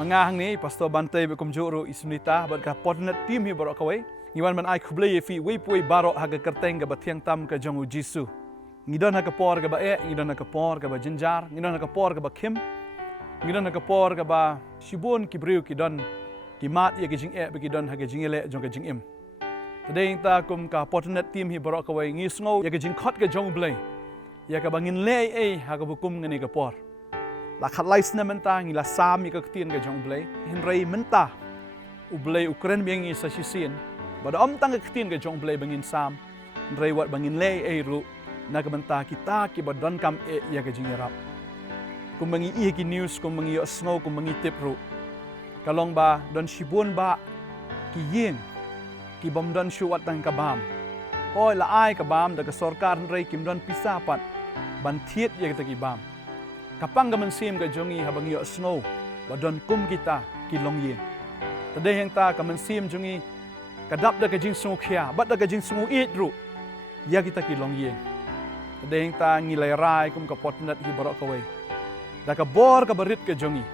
Mangahang ni pastor bantai bekum juru isunita berka Potternet team hi barok kawai ngiwan man ai khublei fi wei barok haga kerteng ga bathiang tam ka jongu jisu ngidon ha kapor ga ba ngidon ha kapor ga ba jinjar ngidon ha kapor ga ba kim ngidon ha kapor ga ba shibun kibriu kidon kimat ya gijing begidon ha gijing ele jong gijing im tadeng ta kum ka Potternet team hi barok kawai ngisngo ya gijing khot ga jong blei ya ka bangin le ha ga bukum ngani kapor la khalais na menta ngila sam i ka tien ga jong blei hinrei menta ublei ukren biang i sa sisin bada om tang ka tien ga jong blei bangin sam hinrei wat bangin le ru na ka menta kita ki badon kam ya ga jingerap kum bangi i ki news kum bangi yo snow kum bangi tip ru kalong ba don shibun ba ki yin ki bom don shu wat tang ka bam hoi la ai ka bam da ka sarkar hinrei kim don pisa pat ban thiet ya ka ki bam kapang gaman sim ga jongi habang yo snow badon kum kita kilong yin tade yang ta kaman sim jongi kadap da ka jing sungu khia bat da ka jing sungu it ru ya kita kilong yin tade yang ta ngilai rai kum ka Potternet hi borok kawai da ka bor ka barit ka jongi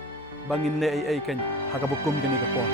bangin le ai kan ha ka bukum kini ka por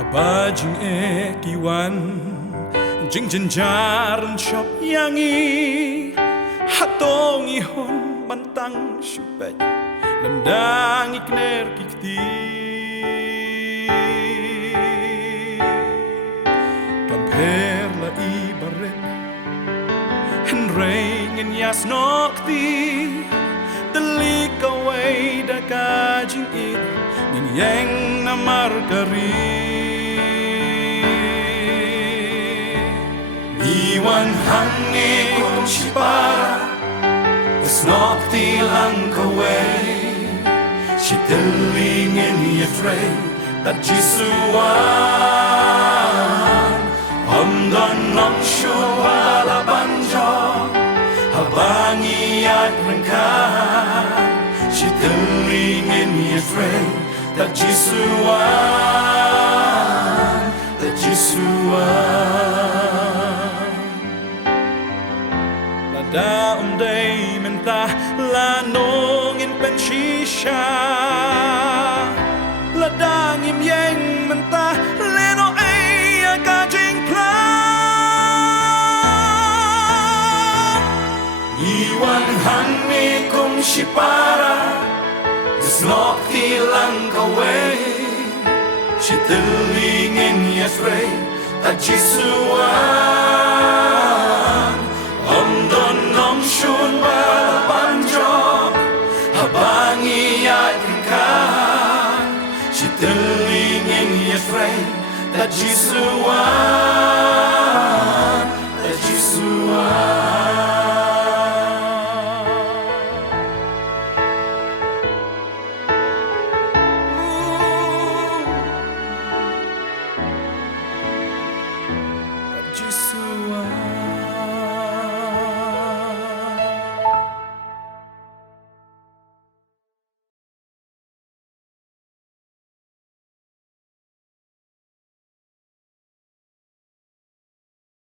Habajing kiwan jing jinjaran shop yangi hatong ihon bantang syupet lemdang ikner kikti kamper la ibaret henrei ngin yas nokti telik away da kajing it ngin yang namar kari Iwan hangi kum shipara Snokti lang kaway Shitiling in yafray That Jisuan Hamdan nam shubala banjo Habangi at rengkan Shitiling in yafray That Jisuan That Jisuan Da day menta la nongin penshisha la dangim yeng menta leno ay kajing plan Iwan hangi kum shipara Snokti lang kaway Shitiling in yafray Ta Jisuan Omdon nom shun ba banjo habangi yakin Shitiling in yafray that Jisuan